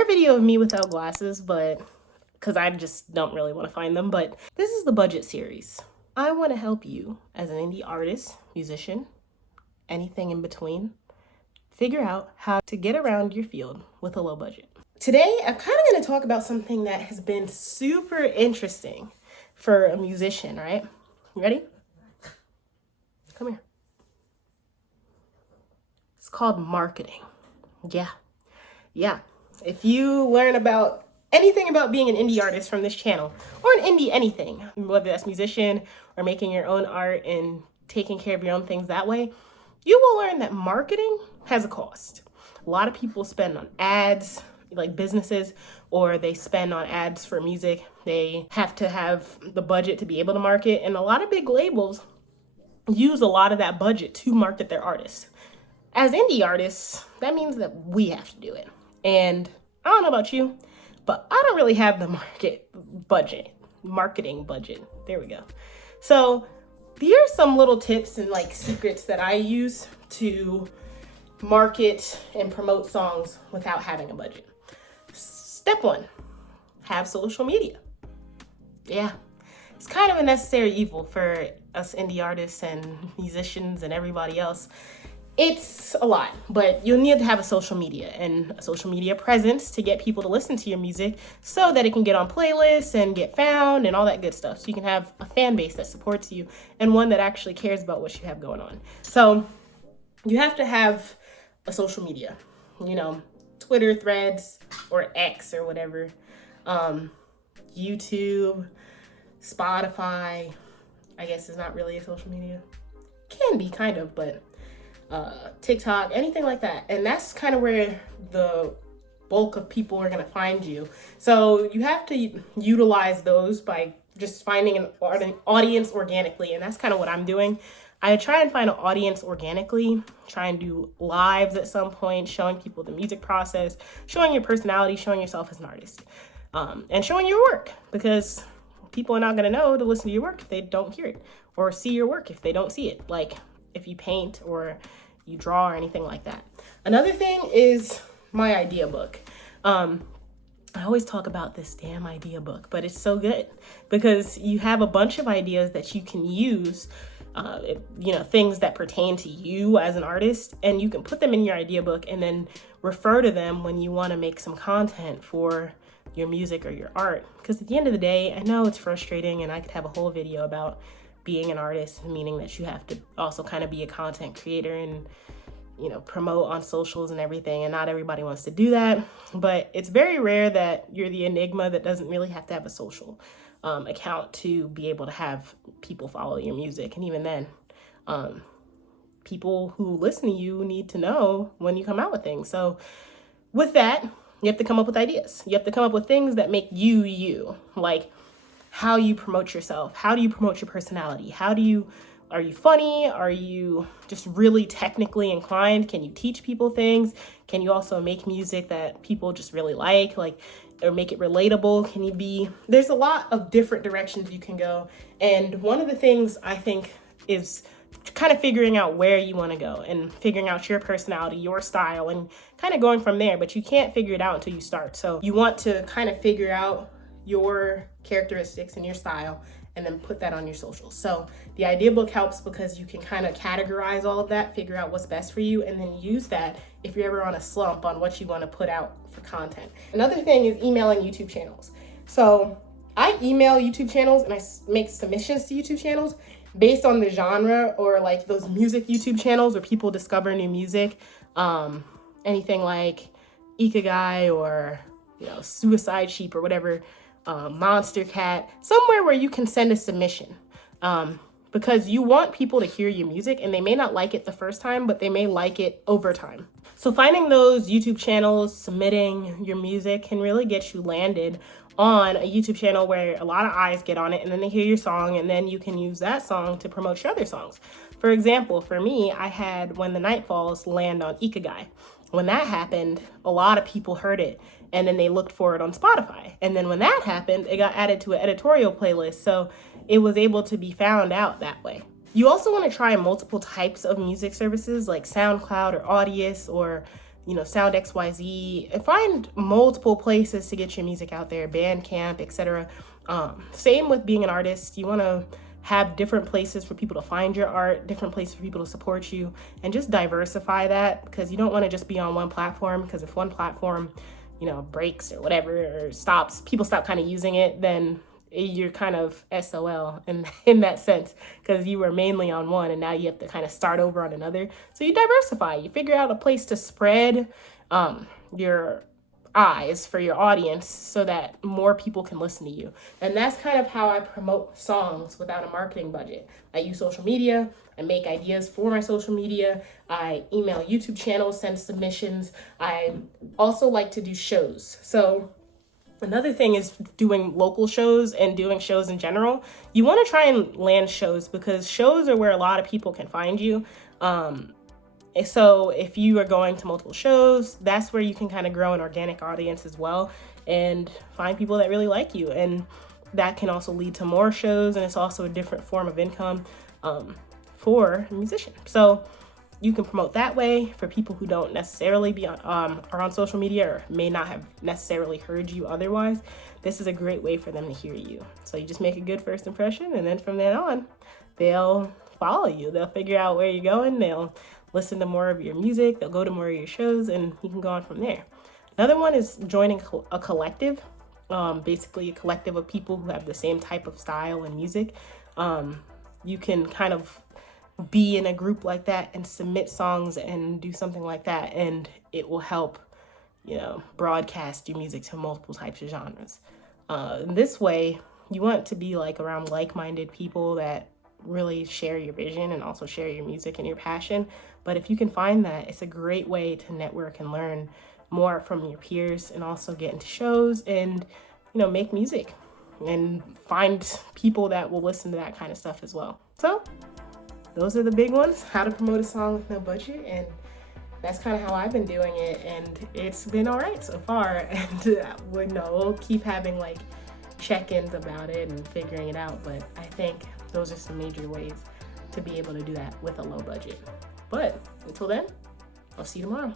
rare video of me without glasses, but because I just don't really want to find them, but this is the budget series. I want to help you as an indie artist, musician, anything in between, figure out how to get around your field with a low budget. Today, I'm kind of going to talk about something that has been super interesting for a musician, right? You ready? Come here. It's called marketing. Yeah. If you learn about anything about being an indie artist from this channel, or an indie anything, whether that's musician or making your own art and taking care of your own things that way, you will learn that marketing has a cost. A lot of people spend on ads, like businesses, or they spend on ads for music. They have to have the budget to be able to market, and a lot of big labels use a lot of that budget to market their artists. As indie artists, that means that we have to do it. And I don't know about you, but I don't really have the marketing budget. There we go. So here are some little tips and like secrets that I use to market and promote songs without having a budget. Step 1, have social media. Yeah, it's kind of a necessary evil for us indie artists and musicians and everybody else. It's a lot, but you'll need to have a social media and a social media presence to get people to listen to your music so that it can get on playlists and get found and all that good stuff. So you can have a fan base that supports you and one that actually cares about what you have going on. So you have to have a social media, Twitter, Threads, or X or whatever, YouTube, Spotify, I guess is not really a social media. Can be kind of, but TikTok, anything like that. And that's kind of where the bulk of people are going to find you. So you have to utilize those by just finding an audience organically. And that's kind of what I'm doing. I try and find an audience organically, try and do lives at some point, showing people the music process, showing your personality, showing yourself as an artist, and showing your work, because people are not going to know to listen to your work if they don't hear it, or see your work if they don't see it. Like if you paint or you draw or anything like that. Another thing is my idea book. I always talk about this damn idea book, but it's so good because you have a bunch of ideas that you can use, things that pertain to you as an artist, and you can put them in your idea book and then refer to them when you want to make some content for your music or your art. Because at the end of the day, I know it's frustrating, and I could have a whole video about being an artist, meaning that you have to also kind of be a content creator and promote on socials and everything, and not everybody wants to do that. But it's very rare that you're the enigma that doesn't really have to have a social account to be able to have people follow your music. And even then, people who listen to you need to know when you come out with things. So with that, you have to come up with ideas. You have to come up with things that make you you, like how you promote yourself. How do you promote your personality? Are you funny? Are you just really technically inclined? Can you teach people things? Can you also make music that people just really like, or make it relatable? There's a lot of different directions you can go. And one of the things I think is kind of figuring out where you want to go and figuring out your personality, your style, and kind of going from there. But you can't figure it out until you start. So you want to kind of figure out your characteristics and your style, and then put that on your socials. So the idea book helps because you can kind of categorize all of that, figure out what's best for you, and then use that if you're ever on a slump on what you want to put out for content. Another thing is emailing YouTube channels. So I email YouTube channels and I make submissions to YouTube channels based on the genre, or like those music YouTube channels where people discover new music. Anything like Ikigai or Suicide Sheep or whatever, Monster Cat, somewhere where you can send a submission, because you want people to hear your music, and they may not like it the first time, but they may like it over time. So finding those YouTube channels, submitting your music can really get you landed on a YouTube channel where a lot of eyes get on it, and then they hear your song, and then you can use that song to promote your other songs. For example, for me, I had When the Night Falls land on Ikigai. When that happened, a lot of people heard it, and then they looked for it on Spotify. And then when that happened, it got added to an editorial playlist, so it was able to be found out that way. You also want to try multiple types of music services like SoundCloud or Audius or Sound XYZ, and find multiple places to get your music out there, Bandcamp, etc. Same with being an artist. You want to have different places for people to find your art, different places for people to support you, and just diversify that, because you don't want to just be on one platform, because if one platform, breaks or whatever, or stops, people stop kind of using it, then you're kind of SOL in that sense, because you were mainly on one and now you have to kind of start over on another. So you diversify, you figure out a place to spread your eyes for your audience so that more people can listen to you. And that's kind of how I promote songs without a marketing budget. I use social media, I make ideas for my social media, I email YouTube channels, send submissions. I also like to do shows. So another thing is doing local shows and doing shows in general. You want to try and land shows, because shows are where a lot of people can find you. So if you are going to multiple shows, that's where you can kind of grow an organic audience as well and find people that really like you. And that can also lead to more shows, and it's also a different form of income for a musician. So you can promote that way for people who don't necessarily be are on social media or may not have necessarily heard you otherwise. This is a great way for them to hear you. So you just make a good first impression, and then from then on, they'll follow you. They'll figure out where you're going. They'll listen to more of your music. They'll go to more of your shows, and you can go on from there. Another one is joining a collective, basically a collective of people who have the same type of style and music. You can kind of be in a group like that and submit songs and do something like that, and it will help broadcast your music to multiple types of genres. This way, you want to be around like-minded people that really share your vision and also share your music and your passion. But if you can find that, it's a great way to network and learn more from your peers, and also get into shows and make music and find people that will listen to that kind of stuff as well. So those are the big ones: how to promote a song with no budget. And that's kind of how I've been doing it, and it's been all right so far. And we'll keep having check-ins about it and figuring it out, but I think those are some major ways to be able to do that with a low budget. But until then, I'll see you tomorrow.